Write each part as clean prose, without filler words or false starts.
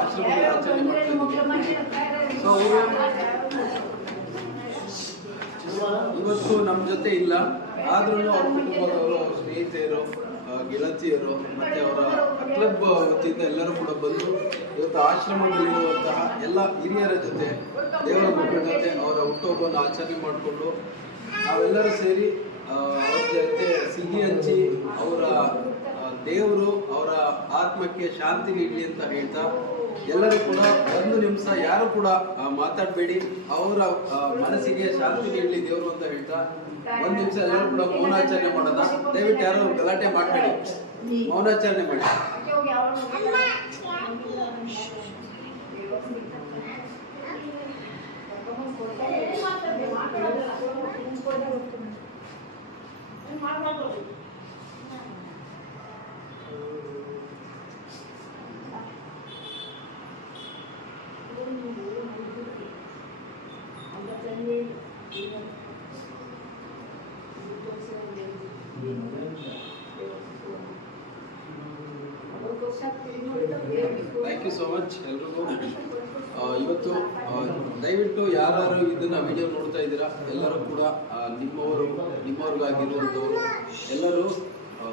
ಆಶ್ರಮದಲ್ಲಿ ಆಚರಣೆ ಮಾಡ್ತಿದ್ದೀವಿ. ಸೊ ಅವರು ಇವತ್ತು ನಮ್ಮ ಜೊತೆ ಇಲ್ಲ, ಆದ್ರೂ ಅವ್ರ ಕುಟುಂಬದವರು, ಅವ್ರ ಸ್ನೇಹಿತೆಯರು, ಗೆಳತಿಯರು ಮತ್ತು ಅವರ ಕ್ಲಬ್ ವತಿಯಿಂದ ಎಲ್ಲರೂ ಕೂಡ ಬಂದು ಇವತ್ತು ಆಶ್ರಮದಲ್ಲಿರುವಂತಹ ಎಲ್ಲ ಹಿರಿಯರ ಜೊತೆ, ದೇವರ ಮಕ್ಕಳ ಜೊತೆ ಅವರ ಹುಟ್ಟುಹಬ್ಬವನ್ನು ಆಚರಣೆ ಮಾಡಿಕೊಂಡು ನಾವೆಲ್ಲರೂ ಸೇರಿ ಅವ್ರ ಜೊತೆ ಸಿಹಿ ಹಂಚಿ ಅವರ ದೇವರು ಅವರ ಆತ್ಮಕ್ಕೆ ಶಾಂತಿ ನೀಡಲಿ ಅಂತ ಹೇಳ್ತಾ, ಎಲ್ಲರೂ ಕೂಡ ಒಂದು ನಿಮಿಷ ಯಾರು ಕೂಡ ಮಾತಾಡಬೇಡಿ, ಅವರ ಮನಸ್ಸಿಗೆ ಶಾಂತಿ ನೀಡಲಿ ದೇವರು ಅಂತ ಹೇಳ್ತಾ ಒಂದು ನಿಮಿಷ ಎಲ್ಲರೂ ಕೂಡ ಮೌನಾಚರಣೆ ಮಾಡೋಣ. ದಯವಿಟ್ಟು ಯಾರು ಗಲಾಟೆ ಮಾಡಬೇಡಿ, ಮೌನಾಚರಣೆ ಮಾಡಿ. ಥ್ಯಾಂಕ್ ಯು ಸೋ ಮಚ್ ಎಲ್ರಿಗೂ. ಇವತ್ತು ದಯವಿಟ್ಟು ಯಾರು ಇದನ್ನ ವಿಡಿಯೋ ನೋಡ್ತಾ ಇದ್ದೀರಾ ಎಲ್ಲರೂ ಕೂಡ ನಿಮ್ಮವ್ರಿಗಾಗಿರುವಂಥವ್ರು ಎಲ್ಲರೂ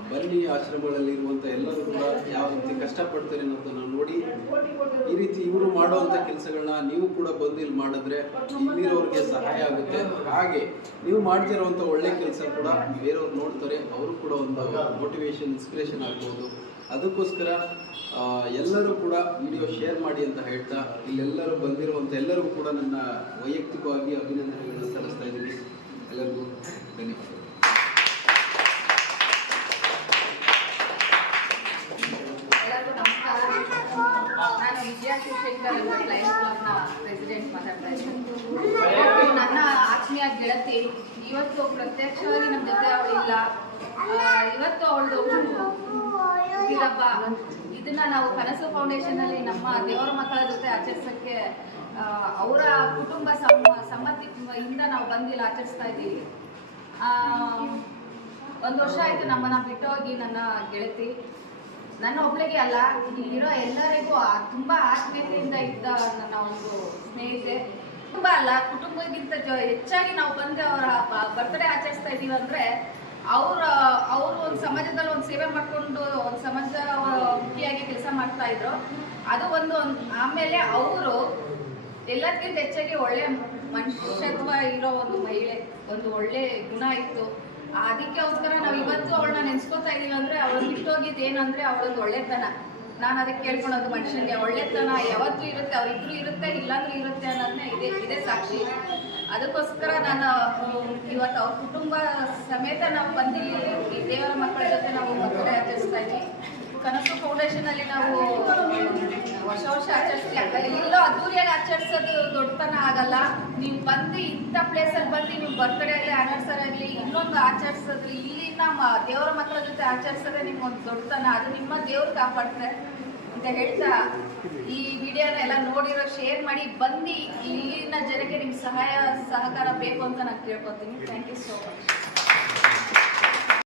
ಬನ್ನಿ. ಆಶ್ರಮಗಳಲ್ಲಿ ಇರುವಂಥ ಎಲ್ಲರೂ ಕೂಡ ಯಾವ ರೀತಿ ಕಷ್ಟಪಡ್ತಾರೆ ಅನ್ನೋದನ್ನ ನೋಡಿ ಈ ರೀತಿ ಇವರು ಮಾಡುವಂಥ ಕೆಲಸಗಳನ್ನ ನೀವು ಕೂಡ ಬಂದು ಇಲ್ಲಿ ಮಾಡಿದ್ರೆ ಇಲ್ಲಿರೋರಿಗೆ ಸಹಾಯ ಆಗುತ್ತೆ. ಹಾಗೆ ನೀವು ಮಾಡ್ತಿರೋವಂಥ ಒಳ್ಳೆ ಕೆಲಸ ಕೂಡ ಬೇರೆಯವ್ರು ನೋಡ್ತಾರೆ, ಅವರು ಕೂಡ ಒಂದು ಮೋಟಿವೇಶನ್, ಇನ್ಸ್ಪಿರೇಷನ್ ಆಗ್ಬೋದು. ಅದಕ್ಕೋಸ್ಕರ ಎಲ್ಲರೂ ಕೂಡ ವಿಡಿಯೋ ಶೇರ್ ಮಾಡಿ ಅಂತ ಹೇಳ್ತಾ ಇಲ್ಲೆಲ್ಲರೂ ಬಂದಿರುವಂಥ ಎಲ್ಲರಿಗೂ ಕೂಡ ನನ್ನ ವೈಯಕ್ತಿಕವಾಗಿ ಅಭಿನಂದನೆಗಳನ್ನು ಸಲ್ಲಿಸ್ತಾ ಇದ್ದೀನಿ. ಎಲ್ಲರಿಗೂ ಧನ್ಯವಾದ. ನಾನು ವಿಜಯ ಶಿವಶಂಕರ್ ಲಯನ್ಸ್ ಕ್ಲಬ್ನ ಪ್ರೆಸಿಡೆಂಟ್ ಮಾತಾಡ್ತಾ ಇದ್ದೀನಿ. ನನ್ನ ಆತ್ಮೀಯ ಗೆಳತಿ ಇವತ್ತು ಪ್ರತ್ಯಕ್ಷವಾಗಿ ನಮ್ಮ ಜೊತೆ ಅವಳಿಲ್ಲ. ಇವತ್ತು ಅವಳದು ಹಬ್ಬ. ಇದನ್ನ ನಾವು ಕನಸು ಫೌಂಡೇಶನ್ ಅಲ್ಲಿ ನಮ್ಮ ದೇವರ ಮಕ್ಕಳ ಜೊತೆ ಆಚರಿಸೋಕ್ಕೆ ಅವರ ಕುಟುಂಬ ಸಮ್ಮತಿಯಿಂದ ನಾವು ಬಂದಿಲ್ಲ ಆಚರಿಸ್ತಾ ಇದ್ದೀವಿ. 1 ವರ್ಷ ಆಯಿತು ನಮ್ಮನ್ನ ಬಿಟ್ಟು ಹೋಗಿ ನನ್ನ ಗೆಳತಿ. ನನ್ನ ಒಬ್ಳಿಗೆ ಅಲ್ಲ, ಇಲ್ಲಿರೋ ಎಲ್ಲರಿಗೂ ತುಂಬ ಆತ್ಮೀಯತೆಯಿಂದ ಇದ್ದ ನನ್ನ ಒಂದು ಸ್ನೇಹಿತೆ. ತುಂಬ ಅಲ್ಲ, ಕುಟುಂಬಕ್ಕಿಂತ ಹೆಚ್ಚಾಗಿ ನಾವು ಬಂದು ಅವರ ಬರ್ತ್ಡೇ ಆಚರಿಸ್ತಾ ಇದ್ದೀವಿ ಅಂದರೆ ಅವರು ಒಂದು ಸಮಾಜದಲ್ಲಿ ಒಂದು ಸೇವೆ ಮಾಡಿಕೊಂಡು ಒಂದು ಸಮಾಜ ಮುಖಿಯಾಗಿ ಕೆಲಸ ಮಾಡ್ತಾ ಇದ್ರು. ಅದು ಒಂದು ಆಮೇಲೆ ಅವರು ಎಲ್ಲದಕ್ಕಿಂತ ಹೆಚ್ಚಾಗಿ ಒಳ್ಳೆ ಮನುಷ್ಯತ್ವ ಇರೋ ಒಂದು ಮಹಿಳೆ, ಒಂದು ಒಳ್ಳೆ ಗುಣ ಇತ್ತು. ಅದಕ್ಕೋಸ್ಕರ ನಾವು ಇವತ್ತು ಅವಳನ್ನ ನೆನೆಸ್ಕೊತಾ ಇದೀವಿ ಅಂದರೆ ಅವಳು ಬಿಟ್ಟೋಗಿದ್ದು ಏನಂದರೆ ಅವಳೊಂದು ಒಳ್ಳೆತನ. ನಾನು ಅದಕ್ಕೆ ಕೇಳ್ಕೊಳೋದು, ಮನುಷ್ಯನಿಗೆ ಒಳ್ಳೆತನ ಯಾವತ್ತೂ ಇರುತ್ತೆ, ಅವರಿಬ್ರು ಇರುತ್ತೆ, ಇಲ್ಲಾಂದ್ರೂ ಇರುತ್ತೆ ಅನ್ನೋದನ್ನೇ ಇದೇ ಸಾಕ್ಷಿ. ಅದಕ್ಕೋಸ್ಕರ ನಾನು ಇವತ್ತು ಅವ್ರ ಕುಟುಂಬ ಸಮೇತ ನಾವು ಬಂದಿಲ್ಲಿ ದೇವರ ಮಕ್ಕಳ ಜೊತೆ ನಾವು ಮಕ್ಕಳೇ ಆಚರಿಸ್ತಾ ಇದ್ವಿ. ಕನಸು ಫೌಂಡೇಶನಲ್ಲಿ ನಾವು ವರ್ಷ ಆಚರಿಸ್ತೀವಿ. ಎಲ್ಲೋ ಅದ್ದೂರಿಯಾಗಿ ಆಚರಿಸೋದು ದೊಡ್ಡತನ ಆಗಲ್ಲ. ನೀವು ಬಂದು ಇಂಥ ಪ್ಲೇಸಲ್ಲಿ ಬಂದು ನೀವು ಬರ್ತ್ಡೇ ಆಗಲಿ, ಆನಿವರ್ಸರಿ ಆಗಲಿ, ಇನ್ನೊಂದು ಆಚರಿಸೋದ್ರಿ ಇಲ್ಲಿ ನಮ್ಮ ದೇವರ ಮಕ್ಕಳ ಜೊತೆ ಆಚರಿಸೋದೇ ನಿಮ್ಗೊಂದು ದೊಡ್ಡತನ. ಅದು ನಿಮ್ಮ ದೇವ್ರು ಕಾಪಾಡ್ತಾರೆ ಅಂತ ಹೇಳ್ತಾ ಈ ವಿಡಿಯೋನ ಎಲ್ಲ ನೋಡಿರೋ ಶೇರ್ ಮಾಡಿ ಬಂದು ಇಲ್ಲಿನ ಜನಕ್ಕೆ ನಿಮ್ಮ ಸಹಕಾರ ಬೇಕು ಅಂತ ನಾನು ಕೇಳ್ಕೊತೀನಿ. Thank you so much.